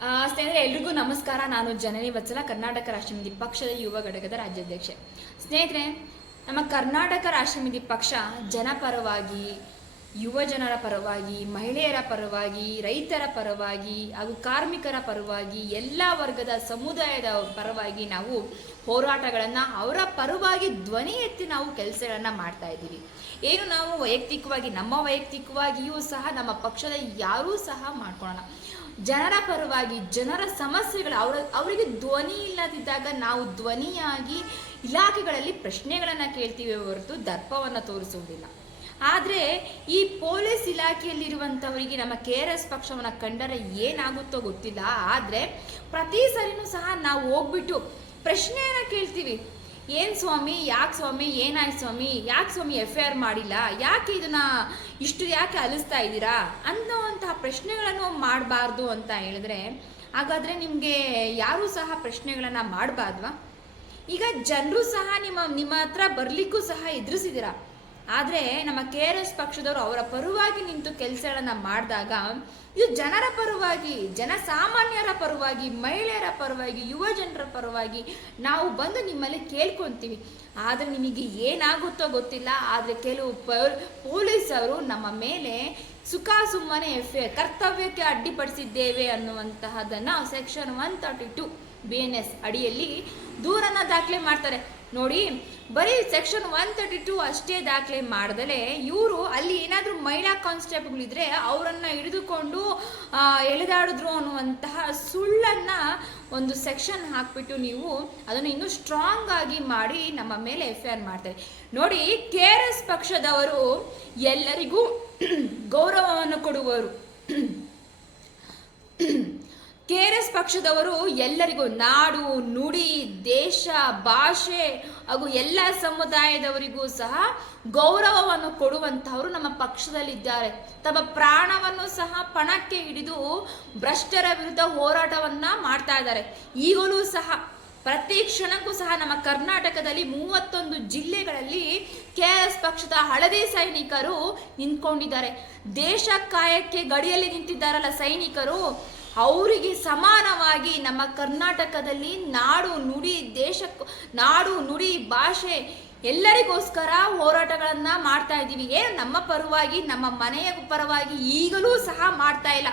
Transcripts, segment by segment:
ಸ್ನೇಹಿತರೆ, ಎಲ್ರಿಗೂ ನಮಸ್ಕಾರ. ನಾನು ಜನನಿ ವತ್ಸಲ, ಕರ್ನಾಟಕ ರಾಷ್ಟ್ರಮಿತಿ ಪಕ್ಷದ ಯುವ ಘಟಕದ ರಾಜ್ಯಾಧ್ಯಕ್ಷೆ. ಸ್ನೇಹಿತರೆ, ನಮ್ಮ ಕರ್ನಾಟಕ ರಾಷ್ಟ್ರಮಿತಿ ಪಕ್ಷ ಜನಪರವಾಗಿ ಯುವ ಜನರ ಪರವಾಗಿ, ಮಹಿಳೆಯರ ಪರವಾಗಿ, ರೈತರ ಪರವಾಗಿ, ಹಾಗೂ ಕಾರ್ಮಿಕರ ಪರವಾಗಿ, ಎಲ್ಲ ವರ್ಗದ ಸಮುದಾಯದ ಪರವಾಗಿ ನಾವು ಹೋರಾಟಗಳನ್ನು ಅವರ ಪರವಾಗಿ ಧ್ವನಿ ಎತ್ತಿ ನಾವು ಕೆಲಸಗಳನ್ನು ಮಾಡ್ತಾ ಇದ್ದೀವಿ. ಏನು ನಾವು ವೈಯಕ್ತಿಕವಾಗಿ, ನಮ್ಮ ವೈಯಕ್ತಿಕವಾಗಿಯೂ ಸಹ ನಮ್ಮ ಪಕ್ಷದ ಯಾರೂ ಸಹ ಮಾಡ್ಕೊಳ್ಳೋಣ ಜನರ ಪರವಾಗಿ, ಜನರ ಸಮಸ್ಯೆಗಳು, ಅವರ, ಅವರಿಗೆ ಧ್ವನಿ ಇಲ್ಲದಿದ್ದಾಗ ನಾವು ಧ್ವನಿಯಾಗಿ ಇಲಾಖೆಗಳಲ್ಲಿ ಪ್ರಶ್ನೆಗಳನ್ನು ಕೇಳ್ತೀವಿ ಹೊರತು ದರ್ಪವನ್ನು ತೋರಿಸುವುದಿಲ್ಲ. ಆದರೆ ಈ ಪೊಲೀಸ್ ಇಲಾಖೆಯಲ್ಲಿರುವಂಥವರಿಗೆ ನಮ್ಮ ಕೆ ಆರ್ ಎಸ್ ಪಕ್ಷವನ್ನು ಕಂಡರೆ ಏನಾಗುತ್ತೋ ಗೊತ್ತಿಲ್ಲ. ಆದರೆ ಪ್ರತಿ ಸರಿನೂ ಸಹ ನಾವು ಹೋಗ್ಬಿಟ್ಟು ಪ್ರಶ್ನೆಯನ್ನು ಕೇಳ್ತೀವಿ. ಏನು ಸ್ವಾಮಿ, ಯಾಕೆ ಸ್ವಾಮಿ, ಏನಾಯ್ತು ಸ್ವಾಮಿ, ಯಾಕೆ ಸ್ವಾಮಿ ಎಫ್ ಐ ಆರ್ ಮಾಡಿಲ್ಲ, ಯಾಕೆ ಇದನ್ನ ಇಷ್ಟು ಯಾಕೆ ಅಲಿಸ್ತಾ ಇದ್ದೀರಾ ಅನ್ನೋವಂತಹ ಪ್ರಶ್ನೆಗಳನ್ನು ಮಾಡಬಾರ್ದು ಅಂತ ಹೇಳಿದ್ರೆ ಹಾಗಾದರೆ ನಿಮಗೆ ಯಾರೂ ಸಹ ಪ್ರಶ್ನೆಗಳನ್ನು ಮಾಡಬಾರ್ದ್ವಾ? ಈಗ ಜನರು ಸಹ ನಿಮ್ಮ ನಿಮ್ಮ ಹತ್ರ ಬರಲಿಕ್ಕೂ ಸಹ ಎದುರಿಸಿದ್ದೀರಾ? ಆದರೆ ನಮ್ಮ ಕೆ ಆರ್ ಎಸ್ ಪಕ್ಷದವರು ಅವರ ಪರವಾಗಿ ನಿಂತು ಕೆಲಸಗಳನ್ನು ಮಾಡಿದಾಗ ಇದು ಜನರ ಪರವಾಗಿ, ಜನಸಾಮಾನ್ಯರ ಪರವಾಗಿ, ಮಹಿಳೆಯರ ಪರವಾಗಿ, ಯುವ ಜನರ ಪರವಾಗಿ ನಾವು ಬಂದು ನಿಮ್ಮಲ್ಲಿ ಕೇಳ್ಕೊತೀವಿ. ಆದರೆ ನಿಮಗೆ ಏನಾಗುತ್ತೋ ಗೊತ್ತಿಲ್ಲ. ಆದರೆ ಕೆಲವು ಪೊಲೀಸರು ನಮ್ಮ ಮೇಲೆ ಸುಖ ಸುಮ್ಮನೆ ಕರ್ತವ್ಯಕ್ಕೆ ಅಡ್ಡಿಪಡಿಸಿದ್ದೇವೆ ಅನ್ನುವಂತಹದನ್ನು section one thirty two B N S ಅಡಿಯಲ್ಲಿ ದೂರನ್ನ ದಾಖಲೆ ಮಾಡ್ತಾರೆ. ನೋಡಿ, ಬರೀ ಸೆಕ್ಷನ್ ಒನ್ ತರ್ಟಿ ಟು ಅಷ್ಟೇ ದಾಖಲೆ ಮಾಡ್ದಲೆ ಇವರು ಅಲ್ಲಿ ಏನಾದರೂ ಮಹಿಳಾ ಕಾನ್ಸ್ಟೇಬಲ್ಗಳಿದ್ರೆ ಅವರನ್ನು ಹಿಡಿದುಕೊಂಡು ಎಳೆದಾಡಿದ್ರು ಅನ್ನುವಂತಹ ಸುಳ್ಳನ್ನ ಒಂದು ಸೆಕ್ಷನ್ ಹಾಕ್ಬಿಟ್ಟು ನೀವು ಅದನ್ನು ಇನ್ನೂ ಸ್ಟ್ರಾಂಗ್ ಆಗಿ ಮಾಡಿ ನಮ್ಮ ಮೇಲೆ ಎಫ್ ಐ ಆರ್ ಮಾಡ್ತಾರೆ ನೋಡಿ ಕೆ ಆರ್ ಎಸ್ ಪಕ್ಷದವರು ಎಲ್ಲರಿಗೂ ಗೌರವವನ್ನು ಕೊಡುವರು. ಕೆ ಆರ್ ಎಸ್ ಪಕ್ಷದವರು ಎಲ್ಲರಿಗೂ ನಾಡು, ನುಡಿ, ದೇಶ, ಭಾಷೆ ಹಾಗೂ ಎಲ್ಲ ಸಮುದಾಯದವರಿಗೂ ಸಹ ಗೌರವವನ್ನು ಕೊಡುವಂತಹವರು ನಮ್ಮ ಪಕ್ಷದಲ್ಲಿದ್ದಾರೆ. ತಮ್ಮ ಪ್ರಾಣವನ್ನು ಸಹ ಪಣಕ್ಕೆ ಹಿಡಿದು ಭ್ರಷ್ಟರ ವಿರುದ್ಧ ಹೋರಾಟವನ್ನ ಮಾಡ್ತಾ ಇದ್ದಾರೆ. ಈಗಲೂ ಸಹ ಪ್ರತಿ ಕ್ಷಣಕ್ಕೂ ಸಹ ನಮ್ಮ ಕರ್ನಾಟಕದಲ್ಲಿ ಮೂವತ್ತೊಂದು ಜಿಲ್ಲೆಗಳಲ್ಲಿ ಕೆ ಆರ್ ಎಸ್ ಪಕ್ಷದ ಹಳದಿ ಸೈನಿಕರು ನಿಂತ್ಕೊಂಡಿದ್ದಾರೆ. ದೇಶ ಕಾಯಕ್ಕೆ ಗಡಿಯಲ್ಲಿ ನಿಂತಿದ್ದಾರಲ್ಲ ಸೈನಿಕರು. ಅವರಿಗೆ ಸಮಾನವಾಗಿ ನಮ್ಮ ಕರ್ನಾಟಕದಲ್ಲಿ ನಾಡು ನುಡಿ ದೇಶಕ್ಕೂ ನಾಡು ನುಡಿ ಭಾಷೆ ಎಲ್ಲರಿಗೋಸ್ಕರ ಹೋರಾಟಗಳನ್ನ ಮಾಡ್ತಾ ಇದ್ದೀವಿ. ಏನು ನಮ್ಮ ಪರವಾಗಿ, ನಮ್ಮ ಮನೆಯ ಪರವಾಗಿ ಈಗಲೂ ಸಹ ಮಾಡ್ತಾ ಇಲ್ಲ.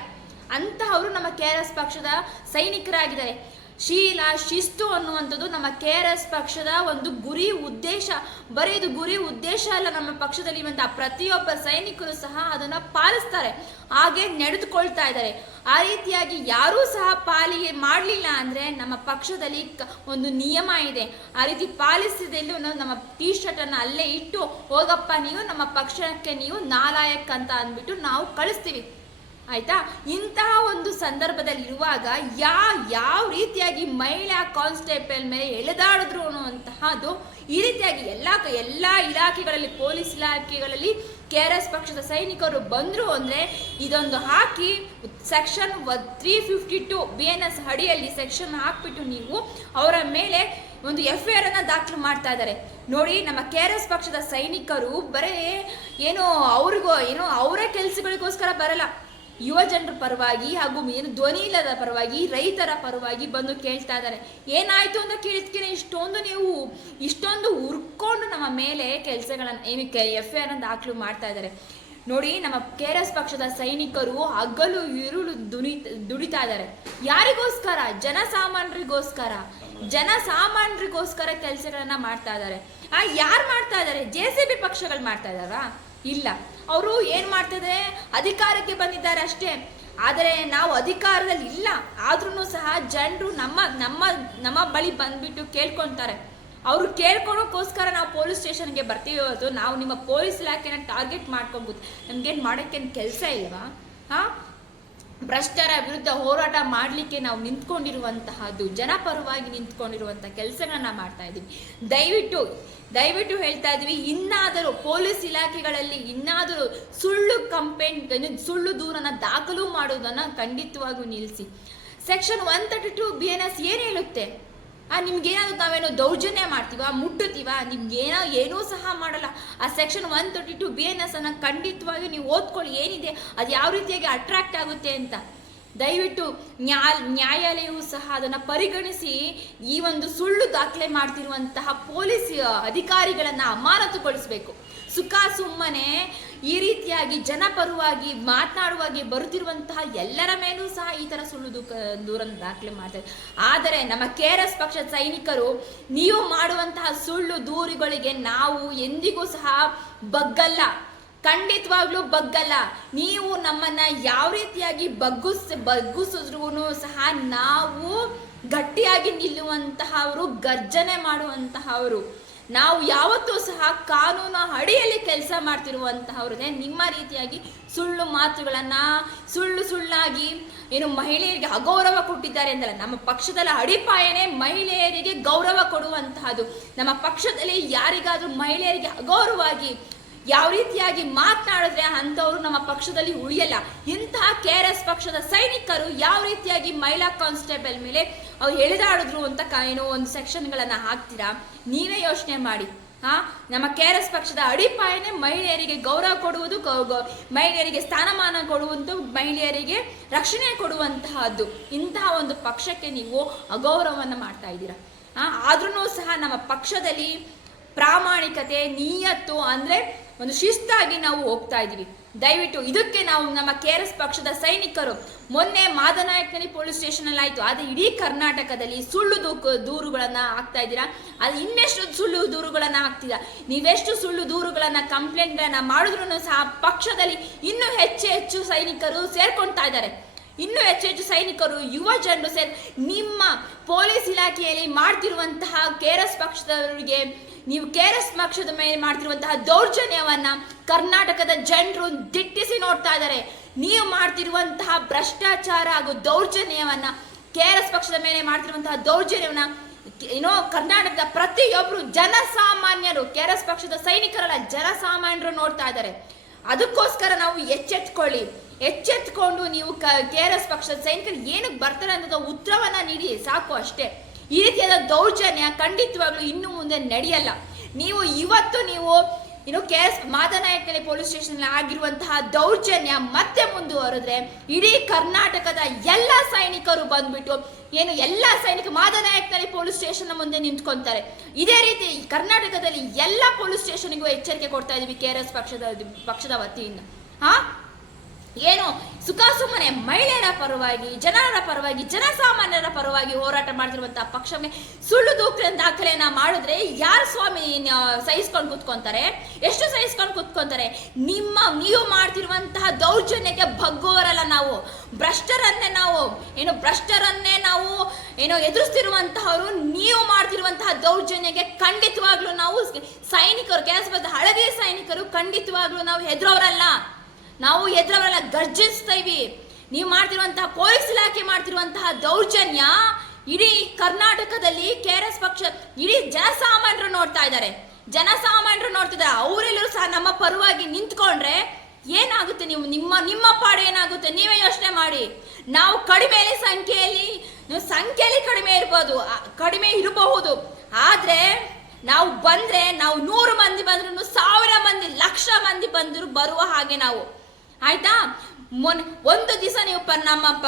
ಅಂತಹವರು ನಮ್ಮ ಕೆ ಆರ್ ಎಸ್ ಪಕ್ಷದ ಸೈನಿಕರಾಗಿದ್ದಾರೆ. ಶೀಲ, ಶಿಸ್ತು ಅನ್ನುವಂಥದ್ದು ನಮ್ಮ ಕೆ ಆರ್ ಎಸ್ ಪಕ್ಷದ ಒಂದು ಗುರಿ ಉದ್ದೇಶ. ಬರೀ ಇದು ಗುರಿ ಉದ್ದೇಶ ಅಲ್ಲ, ನಮ್ಮ ಪಕ್ಷದಲ್ಲಿ ಇರುವಂತಹ ಪ್ರತಿಯೊಬ್ಬ ಸೈನಿಕರು ಸಹ ಅದನ್ನ ಪಾಲಿಸ್ತಾರೆ. ಹಾಗೆ ನಡೆದುಕೊಳ್ತಾ ಇದ್ದಾರೆ. ಆ ರೀತಿಯಾಗಿ ಯಾರೂ ಸಹ ಪಾಲಿಗೆ ಮಾಡಲಿಲ್ಲ ಅಂದ್ರೆ ನಮ್ಮ ಪಕ್ಷದಲ್ಲಿ ಒಂದು ನಿಯಮ ಇದೆ. ಆ ರೀತಿ ಪಾಲಿಸಿದಲ್ಲಿ ನಮ್ಮ ಟೀ ಶರ್ಟ್ ಅನ್ನ ಅಲ್ಲೇ ಇಟ್ಟು, ಹೋಗಪ್ಪ ನೀವು, ನಮ್ಮ ಪಕ್ಷಕ್ಕೆ ನೀವು ನಾಲಾಯಕ್ ಅಂತ ಅಂದ್ಬಿಟ್ಟು ನಾವು ಕಳಿಸ್ತೀವಿ. ಆಯ್ತಾ? ಇಂತಹ ಒಂದು ಸಂದರ್ಭದಲ್ಲಿ ಇರುವಾಗ ಯಾ, ಯಾವ ರೀತಿಯಾಗಿ ಮಹಿಳಾ ಕಾನ್ಸ್ಟೇಬಲ್ ಮೇಲೆ ಎಳೆದಾಡಿದ್ರು ಅನ್ನುವಂತಹದ್ದು, ಈ ರೀತಿಯಾಗಿ ಎಲ್ಲ ಎಲ್ಲ ಇಲಾಖೆಗಳಲ್ಲಿ, ಪೊಲೀಸ್ ಇಲಾಖೆಗಳಲ್ಲಿ ಕೆ ಆರ್ ಎಸ್ ಪಕ್ಷದ ಸೈನಿಕರು ಬಂದರು ಅಂದರೆ ಇದೊಂದು ಹಾಕಿ section three fifty two B N S ಅಡಿಯಲ್ಲಿ ಸೆಕ್ಷನ್ ಹಾಕ್ಬಿಟ್ಟು ನೀವು ಅವರ ಮೇಲೆ ಒಂದು ಎಫ್ ಐ ಆರ್ ಅನ್ನ ದಾಖಲು ಮಾಡ್ತಾ ಇದ್ದಾರೆ. ನೋಡಿ, ನಮ್ಮ ಕೆ ಆರ್ ಎಸ್ ಪಕ್ಷದ ಸೈನಿಕರು ಬರೇ ಏನೋ ಅವ್ರಿಗೋ, ಏನೋ ಅವರ ಕೆಲಸಗಳಿಗೋಸ್ಕರ ಬರಲ್ಲ. ಯುವ ಜನರ ಪರವಾಗಿ ಹಾಗೂ ಏನು ಧ್ವನಿ ಇಲ್ಲದ ಪರವಾಗಿ ರೈತರ ಪರವಾಗಿ ಬಂದು ಕೇಳ್ತಾ ಇದ್ದಾರೆ. ಏನಾಯ್ತು ಅಂತ ಕೇಳಿದ್ಕಿನ ಇಷ್ಟೊಂದು ನೀವು ಇಷ್ಟೊಂದು ಹುರ್ಕೊಂಡು ನಮ್ಮ ಮೇಲೆ ಕೆಲಸಗಳನ್ನು ಏನು ಎಫ್ ಐ ಆರ್ ದಾಖಲು ಮಾಡ್ತಾ ಇದ್ದಾರೆ. ನೋಡಿ, ನಮ್ಮ ಕೆ ಆರ್ ಎಸ್ ಪಕ್ಷದ ಸೈನಿಕರು ಹಗಲು ಇರುಳು ದುನಿ, ದುಡಿತಾ ಇದ್ದಾರೆ. ಯಾರಿಗೋಸ್ಕರ? ಜನಸಾಮಾನ್ಯರಿಗೋಸ್ಕರ. ಜನಸಾಮಾನ್ಯರಿಗೋಸ್ಕರ ಕೆಲಸಗಳನ್ನ ಮಾಡ್ತಾ ಇದ್ದಾರೆ. ಆ, ಯಾರು ಮಾಡ್ತಾ ಇದ್ದಾರೆ? ಜೆ ಸಿ ಬಿ ಪಕ್ಷಗಳು ಮಾಡ್ತಾ ಇದ್ದಾರಾ? ಇಲ್ಲ. ಅವರು ಏನು ಮಾಡ್ತಿದ್ದಾರೆ ಅಧಿಕಾರಕ್ಕೆ ಬಂದಿದ್ದಾರೆ ಅಷ್ಟೇ. ಆದರೆ ನಾವು ಅಧಿಕಾರದಲ್ಲಿ ಇಲ್ಲ. ಆದ್ರೂ ಸಹ ಜನರು ನಮ್ಮ ನಮ್ಮ ನಮ್ಮ ಬಳಿ ಬಂದ್ಬಿಟ್ಟು ಕೇಳ್ಕೊಂತಾರೆ. ಅವರು ಕೇಳ್ಕೊಳೋಕ್ಕೋಸ್ಕರ ನಾವು ಪೊಲೀಸ್ ಸ್ಟೇಷನ್ಗೆ ಬರ್ತೀವಿ ಹೊರತು. ನಾವು ನಿಮ್ಮ ಪೊಲೀಸ್ ಇಲಾಖೆನ ಟಾರ್ಗೆಟ್ ಮಾಡ್ಕೊಬೋದು. ನಮ್ಗೇನು ಮಾಡೋಕ್ಕೇನು ಕೆಲಸ ಇಲ್ವಾ? ಹಾಂ? ಭ್ರಷ್ಟರ ವಿರುದ್ಧ ಹೋರಾಟ ಮಾಡಲಿಕ್ಕೆ ನಾವು ನಿಂತ್ಕೊಂಡಿರುವಂತಹದ್ದು, ಜನಪರವಾಗಿ ನಿಂತ್ಕೊಂಡಿರುವಂತಹ ಕೆಲಸಗಳನ್ನ ಮಾಡ್ತಾ ಇದ್ದೀವಿ ದಯವಿಟ್ಟು ದಯವಿಟ್ಟು ಹೇಳ್ತಾ ಇದ್ದೀವಿ ಇನ್ನಾದರೂ ಪೊಲೀಸ್ ಇಲಾಖೆಗಳಲ್ಲಿ ಇನ್ನಾದರೂ ಸುಳ್ಳು ಕಂಪ್ಲೇಂಟ್, ಸುಳ್ಳು ದೂರನ್ನ ದಾಖಲು ಮಾಡುವುದನ್ನ ಖಂಡಿತವಾಗಿಯೂ ನಿಲ್ಲಿಸಿ. Section one thirty two B N S ಏನು ಹೇಳುತ್ತೆ? ಆ, ನಿಮ್ಗೇನಾದ್ರು ನಾವೇನೋ ದೌರ್ಜನ್ಯ ಮಾಡ್ತೀವ, ಮುಟ್ಟುತ್ತೀವ, ನಿಮ್ಗೇನೋ ಏನೂ ಸಹ ಮಾಡಲ್ಲ. ಆ section one thirty two B N S ಅನ್ನ ಖಂಡಿತವಾಗಿ ನೀವು ಓದ್ಕೊಳ್ಳಿ, ಏನಿದೆ ಅದು ಯಾವ ರೀತಿಯಾಗಿ ಅಟ್ರಾಕ್ಟ್ ಆಗುತ್ತೆ ಅಂತ. ದಯವಿಟ್ಟು ನ್ಯಾ ನ್ಯಾಯಾಲಯವು ಸಹ ಅದನ್ನು ಪರಿಗಣಿಸಿ ಈ ಒಂದು ಸುಳ್ಳು ದಾಖಲೆ ಮಾಡ್ತಿರುವಂತಹ ಪೊಲೀಸ್ ಅಧಿಕಾರಿಗಳನ್ನ ಅಮಾನತುಗೊಳಿಸಬೇಕು ಸುಖ ಸುಮ್ಮನೆ ಈ ರೀತಿಯಾಗಿ ಜನಪರವಾಗಿ ಮಾತನಾಡುವಾಗಿ ಬರುತ್ತಿರುವಂತಹ ಎಲ್ಲರ ಮೇಲೂ ಸಹ ಈ ಥರ ಸುಳ್ಳು ದೂಕ, ದೂರನ್ನು ದಾಖಲೆ ಮಾಡ್ತಾರೆ ಆದರೆ ನಮ್ಮ ಕೆ ಆರ್ ಎಸ್ ಪಕ್ಷದ ಸೈನಿಕರು ನೀವು ಮಾಡುವಂತಹ ಸುಳ್ಳು ದೂರುಗಳಿಗೆ ನಾವು ಎಂದಿಗೂ ಸಹ ಬಗ್ಗಲ್ಲ. ಖಂಡಿತವಾಗ್ಲೂ ಬಗ್ಗಲ್ಲ. ನೀವು ನಮ್ಮನ್ನ ಯಾವ ರೀತಿಯಾಗಿ ಬಗ್ಗಿಸ್ ಬಗ್ಗಿಸಿದ್ರು ಸಹ ನಾವು ಗಟ್ಟಿಯಾಗಿ ನಿಲ್ಲುವಂತಹವರು, ಗರ್ಜನೆ ಮಾಡುವಂತಹವರು. ನಾವು ಯಾವತ್ತೂ ಸಹ ಕಾನೂನು ಅಡಿಯಲ್ಲಿ ಕೆಲಸ ಮಾಡ್ತಿರುವಂತಹವ್ರಿಗೆ ನಿಮ್ಮ ರೀತಿಯಾಗಿ ಸುಳ್ಳು ಮಾತುಗಳನ್ನ, ಸುಳ್ಳು ಸುಳ್ಳಾಗಿ ಏನು ಮಹಿಳೆಯರಿಗೆ ಅಗೌರವ ಕೊಟ್ಟಿದ್ದಾರೆ ಅಂದಲ್ಲ ನಮ್ಮ ಪಕ್ಷದಲ್ಲಿ ಅಡಿಪಾಯನೇ ಮಹಿಳೆಯರಿಗೆ ಗೌರವ ಕೊಡುವಂತಹದ್ದು. ನಮ್ಮ ಪಕ್ಷದಲ್ಲಿ ಯಾರಿಗಾದ್ರೂ ಮಹಿಳೆಯರಿಗೆ ಅಗೌರವಾಗಿ ಯಾವ ರೀತಿಯಾಗಿ ಮಾತನಾಡಿದ್ರೆ ಅಂಥವ್ರು ನಮ್ಮ ಪಕ್ಷದಲ್ಲಿ ಉಳಿಯಲ್ಲ. ಇಂತಹ ಕೆ ಆರ್ ಎಸ್ ಪಕ್ಷದ ಸೈನಿಕರು ಯಾವ ರೀತಿಯಾಗಿ ಮಹಿಳಾ ಕಾನ್ಸ್ಟೇಬಲ್ ಮೇಲೆ ಅವ್ರು ಎಳೆದಾಡಿದ್ರು ಅಂತ ಏನೋ ಒಂದು ಸೆಕ್ಷನ್ಗಳನ್ನು ಹಾಕ್ತೀರಾ? ನೀವೇ ಯೋಚನೆ ಮಾಡಿ. ಹಾ ನಮ್ಮ ಕೆ ಆರ್ ಎಸ್ ಪಕ್ಷದ ಅಡಿಪಾಯನೇ ಮಹಿಳೆಯರಿಗೆ ಗೌರವ ಕೊಡುವುದು ಮಹಿಳೆಯರಿಗೆ ಸ್ಥಾನಮಾನ ಕೊಡುವುದು ಮಹಿಳೆಯರಿಗೆ ರಕ್ಷಣೆ ಕೊಡುವಂತಹದ್ದು. ಇಂತಹ ಒಂದು ಪಕ್ಷಕ್ಕೆ ನೀವು ಅಗೌರವವನ್ನು ಮಾಡ್ತಾ ಇದ್ದೀರಾ? ಆದ್ರೂ ಸಹ ನಮ್ಮ ಪಕ್ಷದಲ್ಲಿ ಪ್ರಾಮಾಣಿಕತೆ, ನಿಯತ್ತು ಅಂದ್ರೆ ಒಂದು ಶಿಸ್ತಾಗಿ ನಾವು ಹೋಗ್ತಾ ಇದ್ದೀವಿ. ದಯವಿಟ್ಟು ಇದಕ್ಕೆ ನಾವು ನಮ್ಮ ಕೆ ಆರ್ ಎಸ್ ಪಕ್ಷದ ಸೈನಿಕರು, ಮೊನ್ನೆ ಮಾದನಾಯಕನಿ ಪೊಲೀಸ್ ಸ್ಟೇಷನ್ ಅಲ್ಲಿ ಆಯ್ತು. ಆದ್ರೆ ಇಡೀ ಕರ್ನಾಟಕದಲ್ಲಿ ಸುಳ್ಳು ದೂರುಗಳನ್ನ ಹಾಕ್ತಾ ಇದ್ದೀರಾ? ಅದು ಇನ್ನೆಷ್ಟು ಸುಳ್ಳು ದೂರುಗಳನ್ನ ಹಾಕ್ತೀರಾ? ನೀವೆಷ್ಟು ಸುಳ್ಳು ದೂರುಗಳನ್ನ, ಕಂಪ್ಲೇಂಟ್ಗಳನ್ನ ಮಾಡಿದ್ರು ಸಹ ಪಕ್ಷದಲ್ಲಿ ಇನ್ನೂ ಹೆಚ್ಚು ಹೆಚ್ಚು ಸೈನಿಕರು ಸೇರ್ಕೊಳ್ತಾ ಇದ್ದಾರೆ. ಇನ್ನೂ ಹೆಚ್ಚು ಹೆಚ್ಚು ಸೈನಿಕರು, ಯುವ ಜನರು ಸೇರಿ ನಿಮ್ಮ ಪೊಲೀಸ್ ಇಲಾಖೆಯಲ್ಲಿ ಮಾಡ್ತಿರುವಂತಹ ಕೆ ಆರ್ ಎಸ್ ಪಕ್ಷದವರಿಗೆ ನೀವು ಕೆ ಆರ್ ಎಸ್ ಪಕ್ಷದ ಮೇಲೆ ಮಾಡ್ತಿರುವಂತಹ ದೌರ್ಜನ್ಯವನ್ನ ಕರ್ನಾಟಕದ ಜನರು ದಿಟ್ಟಿಸಿ ನೋಡ್ತಾ ಇದ್ದಾರೆ. ನೀವು ಮಾಡ್ತಿರುವಂತಹ ಭ್ರಷ್ಟಾಚಾರ ಹಾಗೂ ದೌರ್ಜನ್ಯವನ್ನ ಕೆ ಆರ್ ಎಸ್ ಪಕ್ಷದ ಮೇಲೆ ಮಾಡ್ತಿರುವಂತಹ ದೌರ್ಜನ್ಯವನ್ನ ಏನೋ ಕರ್ನಾಟಕದ ಪ್ರತಿಯೊಬ್ರು ಜನಸಾಮಾನ್ಯರು ಕೆ ಆರ್ ಎಸ್ ಪಕ್ಷದ ಸೈನಿಕರಲ್ಲ ಜನಸಾಮಾನ್ಯರು ನೋಡ್ತಾ ಇದ್ದಾರೆ. ಅದಕ್ಕೋಸ್ಕರ ನಾವು ಎಚ್ಚೆತ್ಕೊಳ್ಳಿ. ಎಚ್ಚೆತ್ಕೊಂಡು ನೀವು ಕೆ ಆರ್ ಎಸ್ ಪಕ್ಷದ ಸೈನಿಕರು ಏನಕ್ಕೆ ಬರ್ತಾರೆ ಅನ್ನೋದು ಉತ್ತರವನ್ನ ನೀಡಿ, ಸಾಕು ಅಷ್ಟೇ. ಈ ರೀತಿಯಾದ ದೌರ್ಜನ್ಯ ಖಂಡಿತವಾಗ್ಲೂ ಇನ್ನು ಮುಂದೆ ನಡೆಯಲ್ಲ. ನೀವು ಇವತ್ತು ನೀವು ಇನ್ನು K S Madanayakanahalli police station ಆಗಿರುವಂತಹ ದೌರ್ಜನ್ಯ ಮತ್ತೆ ಮುಂದುವರೆದ್ರೆ ಇಡೀ ಕರ್ನಾಟಕದ ಎಲ್ಲ ಸೈನಿಕರು ಬಂದ್ಬಿಟ್ಟು ಏನು ಎಲ್ಲ ಸೈನಿಕ ಮಾದನಾಯಕನಲ್ಲಿ ಪೊಲೀಸ್ ಸ್ಟೇಷನ್ ಮುಂದೆ ನಿಂತ್ಕೊಂತಾರೆ. ಇದೇ ರೀತಿ ಕರ್ನಾಟಕದಲ್ಲಿ ಎಲ್ಲ ಪೊಲೀಸ್ ಸ್ಟೇಷನ್ಗೂ ಎಚ್ಚರಿಕೆ ಕೊಡ್ತಾ ಇದೀವಿ ಕೆ ಆರ್ ಎಸ್ ಪಕ್ಷದ ಪಕ್ಷದ ವತಿಯಿಂದ. ಹಾ? ಏನು ಸುಖ ಸುಮ್ಮನೆ ಮಹಿಳೆಯರ ಪರವಾಗಿ, ಜನರ ಪರವಾಗಿ, ಜನಸಾಮಾನ್ಯರ ಪರವಾಗಿ ಹೋರಾಟ ಮಾಡ್ತಿರುವಂತಹ ಪಕ್ಷವೇ ಸುಳ್ಳು ದೂಖಲೆ ದಾಖಲೆಯನ್ನ ಮಾಡಿದ್ರೆ ಯಾರು ಸ್ವಾಮಿ ಸಹಿಸ್ಕೊಂಡು ಕೂತ್ಕೊಂತಾರೆ? ಎಷ್ಟು ಸಹಿಸ್ಕೊಂಡು ಕೂತ್ಕೊಂತಾರೆ? ನಿಮ್ಮ, ನೀವು ಮಾಡ್ತಿರುವಂತಹ ದೌರ್ಜನ್ಯಕ್ಕೆ ಬಗ್ಗೋರಲ್ಲ ನಾವು. ಭ್ರಷ್ಟರನ್ನೇ ನಾವು, ಏನು ಭ್ರಷ್ಟರನ್ನೇ ನಾವು, ಏನೋ ಎದುರಿಸ್ತಿರುವಂತಹವರು ನೀವು ಮಾಡ್ತಿರುವಂತಹ ದೌರ್ಜನ್ಯಕ್ಕೆ ಖಂಡಿತವಾಗ್ಲೂ ನಾವು ಸೈನಿಕರು, ಕೆಲಸದ ಹಳದಿ ಸೈನಿಕರು ಖಂಡಿತವಾಗ್ಲೂ ನಾವು ಹೆದರೋರಲ್ಲ. ನಾವು ಎದುರವರೆಲ್ಲ ಗರ್ಜಿಸ್ತೀವಿ. ನೀವು ಮಾಡ್ತಿರುವಂತಹ ಪೊಲೀಸ್ ಇಲಾಖೆ ಮಾಡ್ತಿರುವಂತಹ ದೌರ್ಜನ್ಯ ಇಡೀ ಕರ್ನಾಟಕದಲ್ಲಿ ಕೆ ಆರ್ ಎಸ್ ಪಕ್ಷ ಇಡೀ ಜನಸಾಮಾನ್ಯರು ನೋಡ್ತಾ ಇದ್ದಾರೆ. ಜನಸಾಮಾನ್ಯರು ನೋಡ್ತಿದ್ದಾರೆ. ಅವರೆಲ್ಲರೂ ಸಹ ನಮ್ಮ ಪರವಾಗಿ ನಿಂತ್ಕೊಂಡ್ರೆ ಏನಾಗುತ್ತೆ ನೀವು? ನಿಮ್ಮ ನಿಮ್ಮ ಪಾಡು ಏನಾಗುತ್ತೆ? ನೀವೇ ಯೋಚನೆ ಮಾಡಿ. ನಾವು ಕಡಿಮೆ ಸಂಖ್ಯೆಯಲ್ಲಿ ಸಂಖ್ಯೆಯಲ್ಲಿ ಕಡಿಮೆ ಇರ್ಬೋದು. ಕಡಿಮೆ ಇರಬಹುದು. ಆದ್ರೆ ನಾವು ಬಂದ್ರೆ ನಾವು ನೂರು ಮಂದಿ ಬಂದ್ರು, ಸಾವಿರ ಮಂದಿ, ಲಕ್ಷ ಮಂದಿ ಬಂದ್ರು ಬರುವ ಹಾಗೆ ನಾವು. ಆಯ್ತಾ? ಮೊನ್ ಒಂದು ದಿವಸ ನೀವು ಪ ನಮ್ಮ ಪ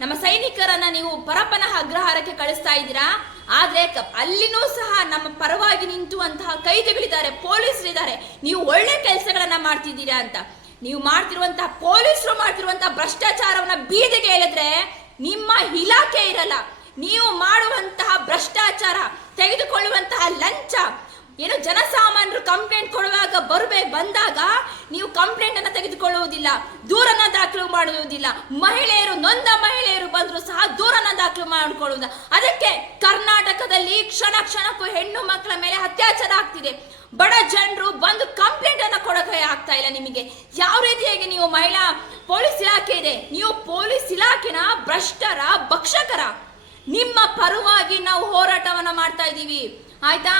ನಮ್ಮ ಸೈನಿಕರನ್ನ ನೀವು ಪರಪನ ಅಗ್ರಹಾರಕ್ಕೆ ಕಳಿಸ್ತಾ ಇದ್ದೀರಾ? ಆದ್ರೆ ಅಲ್ಲಿನೂ ಸಹ ನಮ್ಮ ಪರವಾಗಿ ನಿಂತುವಂತಹ ಕೈದಿಗಳಿದ್ದಾರೆ, ಪೊಲೀಸರಿದ್ದಾರೆ. ನೀವು ಒಳ್ಳೆ ಕೆಲಸಗಳನ್ನ ಮಾಡ್ತಿದ್ದೀರಾ ಅಂತ. ನೀವು ಮಾಡ್ತಿರುವಂತಹ, ಪೊಲೀಸರು ಮಾಡ್ತಿರುವಂತಹ ಭ್ರಷ್ಟಾಚಾರವನ್ನ ಬೀದಿಗೆ ಹೇಳಿದ್ರೆ ನಿಮ್ಮ ಇಲಾಖೆ ಇರಲ್ಲ. ನೀವು ಮಾಡುವಂತಹ ಭ್ರಷ್ಟಾಚಾರ, ತೆಗೆದುಕೊಳ್ಳುವಂತಹ ಲಂಚ ಏನು ಜನಸಾಮಾನ್ಯರು ಕಂಪ್ಲೇಂಟ್ ಕೊಡುವಾಗ ಬರಬೇಕು ಬಂದಾಗ ನೀವು ಕಂಪ್ಲೇಂಟ್ ಅನ್ನು ತೆಗೆದುಕೊಳ್ಳುವುದಿಲ್ಲ ದೂರನ ದಾಖಲು ಮಾಡುವುದಿಲ್ಲ. ಮಹಿಳೆಯರು, ನೊಂದ ಮಹಿಳೆಯರು ಬಂದರೂ ಸಹ ದೂರನ ದಾಖಲು ಮಾಡಿಕೊಳ್ಳುವುದಿಲ್ಲ. ಅದಕ್ಕೆ ಕರ್ನಾಟಕದಲ್ಲಿ ಕ್ಷಣ ಕ್ಷಣಕ್ಕೂ ಹೆಣ್ಣು ಮಕ್ಕಳ ಮೇಲೆ ಅತ್ಯಾಚಾರ ಆಗ್ತಿದೆ. ಬಡ ಜನರು ಬಂದು ಕಂಪ್ಲೇಂಟ್ ಅನ್ನು ಕೊಡಕ್ಕೆ ಆಗ್ತಾ ಇಲ್ಲ ನಿಮಗೆ. ಯಾವ ರೀತಿಯಾಗಿ ನೀವು ಮಹಿಳಾ ಪೊಲೀಸ್ ಇಲಾಖೆ ಇದೆ? ನೀವು ಪೊಲೀಸ್ ಇಲಾಖೆನ ಭ್ರಷ್ಟರ ಭಕ್ಷಕರ. ನಿಮ್ಮ ಪರವಾಗಿ ನಾವು ಹೋರಾಟವನ್ನ ಮಾಡ್ತಾ ಇದ್ದೀವಿ. ಆಯ್ತಾ?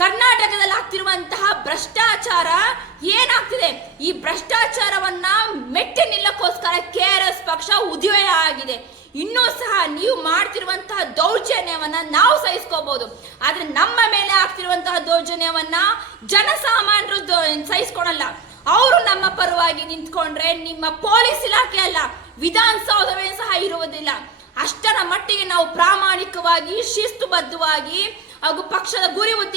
ಕರ್ನಾಟಕದಲ್ಲಿ ಆಗ್ತಿರುವಂತಹ ಭ್ರಷ್ಟಾಚಾರ ಏನಾಗ್ತಿದೆ? ಈ ಭ್ರಷ್ಟಾಚಾರವನ್ನ ಮೆಟ್ಟಿ ನಿಲ್ಲಕ್ಕೋಸ್ಕರ ಕೆ ಆರ್ ಎಸ್ ಪಕ್ಷ ಉದಯ ಆಗಿದೆ. ಇನ್ನೂ ಸಹ ನೀವು ಮಾಡ್ತಿರುವಂತಹ ದೌರ್ಜನ್ಯವನ್ನ ನಾವು ಸಹಿಸ್ಕೋಬಹುದು ಆದ್ರೆ ನಮ್ಮ ಮೇಲೆ ಆಗ್ತಿರುವಂತಹ ದೌರ್ಜನ್ಯವನ್ನ ಜನಸಾಮಾನ್ಯರು ಸಹಿಸ್ಕೊಳಲ್ಲ. ಅವರು ನಮ್ಮ ಪರವಾಗಿ ನಿಂತ್ಕೊಂಡ್ರೆ ನಿಮ್ಮ ಪೊಲೀಸ್ ಇಲಾಖೆ ಅಲ್ಲ, ವಿಧಾನಸೌಧವೇ ಸಹ ಇರುವುದಿಲ್ಲ. ಅಷ್ಟರ ಮಟ್ಟಿಗೆ ನಾವು ಪ್ರಾಮಾಣಿಕವಾಗಿ, ಶಿಸ್ತುಬದ್ಧವಾಗಿ ಹಾಗೂ ಪಕ್ಷದ ಗುರಿ ಉದ್ದೇಶ